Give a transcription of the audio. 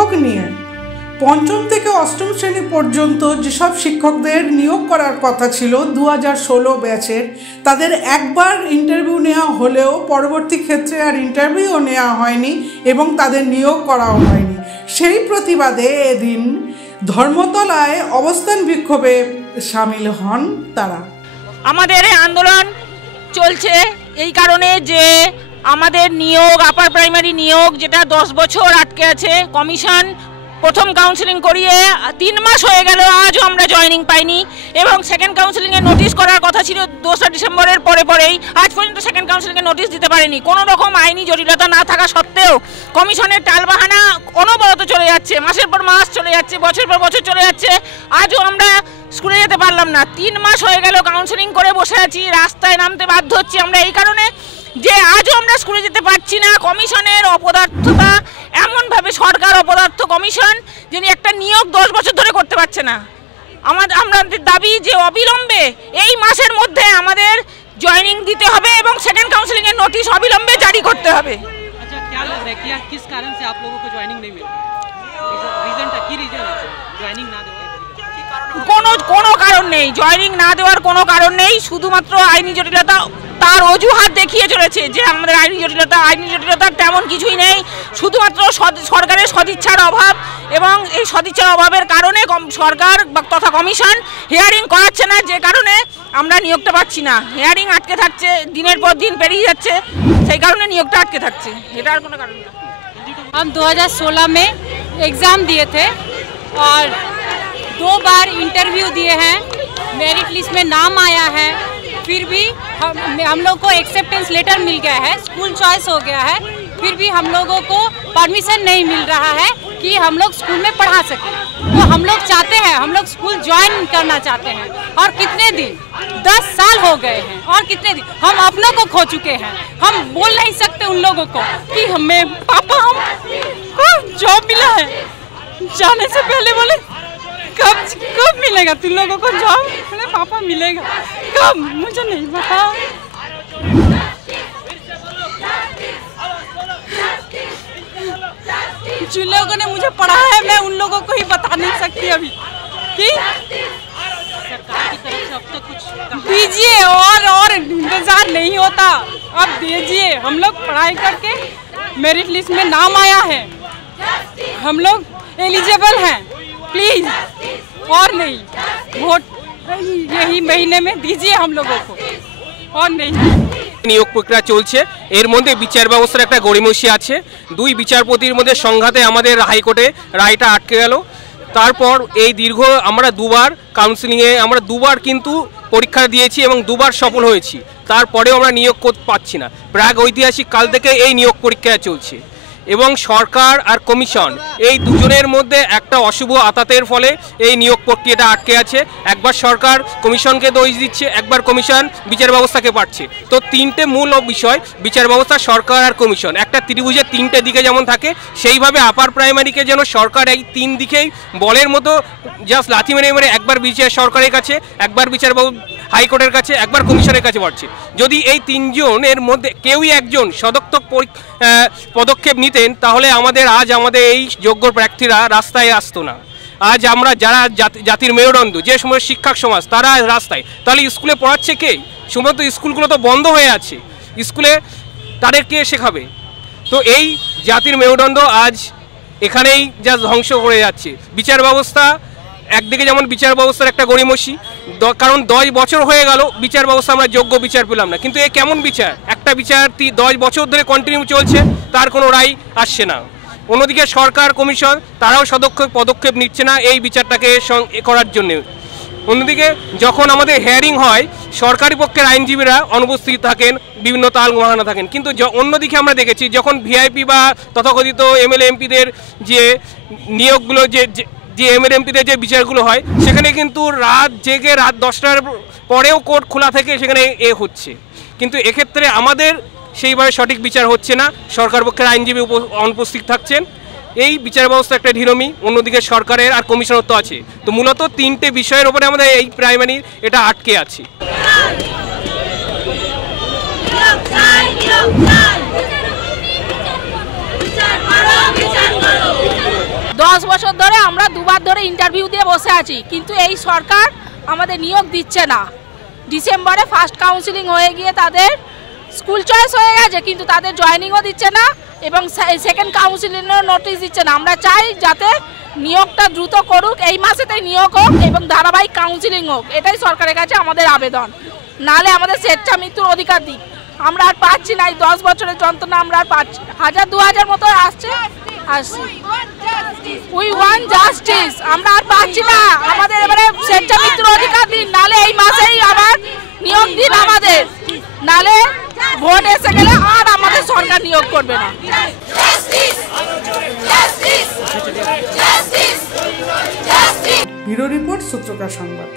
শিক্ষক নিয়ে পঞ্চম থেকে অষ্টম শ্রেণী পর্যন্ত যেসব শিক্ষকদের নিয়োগ করার কথা ছিল 2016 ব্যাচের, তাদের একবার ইন্টারভিউ নেওয়া হলেও পরবর্তী ক্ষেত্রে আর ইন্টারভিউও নেওয়া হয়নি এবং তাদের নিয়োগ করাও হয়নি। সেই প্রতিবাদে এদিন ধর্মতলায় অবস্থান বিক্ষোভে সামিল হন তারা। আমাদের আন্দোলন চলছে এই কারণে যে আমাদের নিয়োগ, আপার প্রাইমারি নিয়োগ যেটা 10 বছর আটকে আছে, কমিশন প্রথম কাউন্সিলিং করিয়ে 3 মাস হয়ে গেল, আজও আমরা জয়েনিং পাইনি এবং সেকেন্ড কাউন্সিলিংয়ের নোটিশ করার কথা ছিল 2 ডিসেম্বরের পরেই, আজ পর্যন্ত সেকেন্ড কাউন্সিলিংয়ের নোটিশ দিতে পারেনি। কোনো রকম আইনি জটিলতা না থাকা সত্ত্বেও কমিশনের টালবাহানা অনবরত চলে যাচ্ছে, মাসের পর মাস চলে যাচ্ছে, বছর পর বছর চলে যাচ্ছে, আজও আমরা স্কুলে যেতে পারলাম না। 3 মাস হয়ে গেল কাউন্সিলিং করে বসে আছি, রাস্তায় নামতে বাধ্য হচ্ছি আমরা এই কারণে যে আজও আমরা স্কুলে যেতে পারছি না। কমিশনের অপদার্থতা, এমনভাবে সরকার অপদার্থ কমিশন যিনি একটা নিয়োগ 10 বছর ধরে করতে পারছে না। আমাদের দাবি যে অবিলম্বে এই মাসের মধ্যে আমাদের জয়েনিং দিতে হবে এবং সেকেন্ড কাউন্সিলিং এর নোটিশ অবিলম্বে জারি করতে হবে। আচ্ছা, क्या लग रहा है कि किस कारण से आप लोगों को ज्वाइनिंग नहीं मिल रहा? रीजन है ज्वाइनिंग ना देওয়ার কোনো কারণ নেই, জয়েনিং না দেওয়ার কোনো কারণ নেই, শুধুমাত্র আইনি জটিলতা তার অজুহাত দেখিয়ে চলেছে যে আমাদের আইনি জটিলতার তেমন কিছুই নেই, শুধুমাত্র সরকারের সদিচ্ছার অভাব এবং এই সদিচ্ছার অভাবের কারণে সরকার তথা কমিশন হিয়ারিং করাচ্ছে না, যে কারণে আমরা নিয়োগটা পাচ্ছি না। হিয়ারিং আটকে থাকছে, দিনের পর দিন পেরিয়ে যাচ্ছে, সেই কারণে নিয়োগটা আটকে থাকছে, এটা আর কোনো কারণ না। हम 2016 में एग्ज़ाम दिए थे और 2 बार इंटरव्यू दिए हैं, मेरिट लिस्ट में नाम आया है, फिर भी हम लोग को एक्सेप्टेंस लेटर मिल गया है, स्कूल चॉइस हो गया है, फिर भी हम लोगों को परमिशन नहीं मिल रहा है कि हम लोग स्कूल में पढ़ा सकें। तो हम लोग चाहते हैं, हम लोग स्कूल ज्वाइन करना चाहते हैं, और कितने दिन 10 साल हो गए हैं, और कितने दिन हम अपनों को खो चुके हैं। हम बोल नहीं सकते उन लोगों को कि हमें पापा हम जॉब मिला है, जाने से पहले बोले कब मिलेगा तुम लोगों को जॉब? बोले पापा मिलेगा कब, मुझे नहीं पता। जिन लोगों ने मुझे पढ़ा है मैं उन लोगों को ही बता नहीं सकती अभी कि सरकार की तरफ से अब तक कुछ दीजिए, और इंतजार नहीं होता, अब दीजिए। हम लोग पढ़ाई करके मेरिट लिस्ट में नाम आया है, हम लोग एलिजिबल हैं, प्लीज, और नहीं वोट यही महीने में दीजिए हम लोगों को, और नहीं। নিয়োগ প্রক্রিয়া চলছে, এর মধ্যে বিচার ব্যবস্থার একটা গড়িমসি আছে। 2 বিচারপতির মধ্যে সংঘাতে আমাদের হাইকোর্টে রায়টা আটকে গেল। তারপর এই দীর্ঘ আমরা 2 বার কাউন্সিলিংয়ে আমরা 2 বার কিন্তু পরীক্ষা দিয়েছি এবং 2 বার সফল হয়েছি, তারপরেও আমরা নিয়োগ করতে পারছি না। প্রাগ ঐতিহাসিক কাল থেকে এই নিয়োগ পরীক্ষা চলছে এবং সরকার আর কমিশন এই দুজনের মধ্যে একটা অশুভ আতাতের ফলে এই নিয়োগ প্রক্রিয়াটা আটকে আছে। একবার সরকার কমিশনকে দোষ দিচ্ছে, একবার কমিশন বিচার ব্যবস্থাকে পাচ্ছে। তো 3টে মূল বিষয়, বিচার ব্যবস্থা, সরকার আর কমিশন, একটা ত্রিভুজের 3টে দিকে যেমন থাকে সেইভাবে আপার প্রাইমারিকে যেন সরকার এই 3 দিকেই বলের মতো জাস্ট লাথি মেরে একবার বিচার সরকারের কাছে, একবার বিচার হাইকোর্টের কাছে, একবার কমিশনের কাছে বাড়ছে। যদি এই 3 জনের মধ্যে কেউই একজন সদর্থক পদক্ষেপ নিতেন তাহলে আজ আমাদের এই যোগ্য প্রার্থীরা রাস্তায় আসতো না। আজ আমরা যারা জাতির মেরুদণ্ড, যে সময় শিক্ষক সমাজ, তারা রাস্তায়, তাহলে স্কুলে পড়াচ্ছে কে? সমস্ত স্কুলগুলো তো বন্ধ হয়ে আছে, স্কুলে তাদের কে শেখাবে? তো এই জাতির মেরুদণ্ড আজ এখানেই যা ধ্বংস করে যাচ্ছে। বিচার ব্যবস্থা একদিকে যেমন বিচার ব্যবস্থার একটা গড়িমসি, কারণ 10 বছর হয়ে গেল বিচার ব্যবস্থা আমরা যোগ্য বিচার পেলাম না, কিন্তু এ কেমন বিচার? একটা বিচার 10 বছর ধরে কন্টিনিউ চলছে, তার কোনো রায় আসছে না। অন্যদিকে সরকার কমিশন তারাও পদক্ষেপ নিচ্ছে না এই বিচারটাকে করার জন্য। অন্যদিকে যখন আমাদের হেয়ারিং হয় সরকারি পক্ষের আইনজীবীরা অনুপস্থিত থাকেন, বিভিন্ন তাল বাহানা থাকেন, কিন্তু অন্যদিকে আমরা দেখেছি যখন ভিআইপি বা তথাকথিত এমএলএ এমপিদের যে নিয়োগগুলো যে এমএলএ এমপিদের যে বিচারগুলো হয় সেখানে কিন্তু রাত জেগে রাত 10টার পরেও কোর্ট খোলা থেকে সেখানে হচ্ছে, কিন্তু এক্ষেত্রে আমাদের সেইভাবে সঠিক বিচার হচ্ছে না, সরকার পক্ষের আইনজীবী অনুপস্থিত থাকছেন। এই বিচার ব্যবস্থা একটা ঢিলমি, অন্যদিকে সরকারের আর কমিশনের তো আছে। তো মূলত 3টে বিষয়ের উপরে আমাদের এই প্রাইমারি এটা আটকে আছে। বছর ধরে আমরা দুবার ধরে ইন্টারভিউ দিয়ে বসে আছি, কিন্তু এই সরকার আমাদের নিয়োগ দিচ্ছে না। ডিসেম্বরে ফার্স্ট কাউন্সিলিং হয়ে গিয়ে তাদের স্কুল চয়েস হয়ে গেছে, কিন্তু তাদের জয়েনিংও দিচ্ছে না এবং সেকেন্ড কাউন্সিলিংয়ের নোটিশ দিচ্ছে না। আমরা চাই যাতে নিয়োগটা দ্রুত করুক, এই মাসেতেই নিয়োগ হোক এবং ধারাবাহিক কাউন্সিলিং হোক, এটাই সরকারের কাছে আমাদের আবেদন। নাহলে আমাদের স্বেচ্ছা মৃত্যুর অধিকার দিক, আমরা আর পাচ্ছি না। এই 10 বছরের যন্ত্রণা আমরা আর পাচ্ছি, 1000-2000 মতো আসছে। উই ওয়ান্ট জাস্টিস, আমরা আর পাচ্ছি না। আমাদের এবারে স্বেচ্ছা মৃত্যুর অধিকার দিন, নাহলে এই মাসেই আবার নিয়োগ দিন আমাদের, নাহলে ভোট এসে গেলে আর আমাদের সরকার নিয়োগ করবে না। ব্যুরো রিপোর্ট, সূত্রকার সংবাদ।